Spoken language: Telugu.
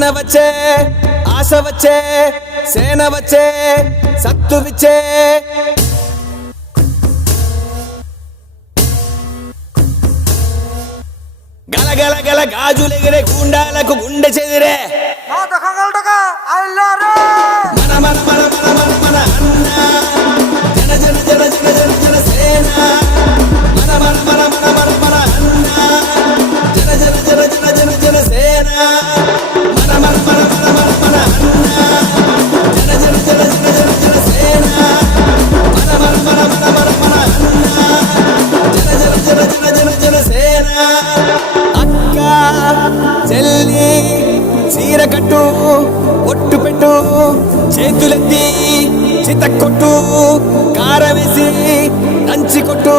అన్న వచ్చే ఆశ వచ్చే సేన వచ్చే సత్తు విచ్చే గల గల గల గాజులెగిరే గుండాలకు గుండె చెదిరే మన మన మన మన మన మన అన్న జన జన జన జన జన జన సేన మన మన మన మన మన మన అన్న జన జన జన జన జన జన సేన మన మన మన మన మన మన అన్న జన జన జన జన జన జన సేన మన మన మన మన మన మన అన్న జన జన జన జన జన జన సేన అక్క చెల్లి చీర కట్టు ఒట్టు పెట్టు చేతులెత్తి చితక్కొట్టు కారవేసి దంచి కొట్టు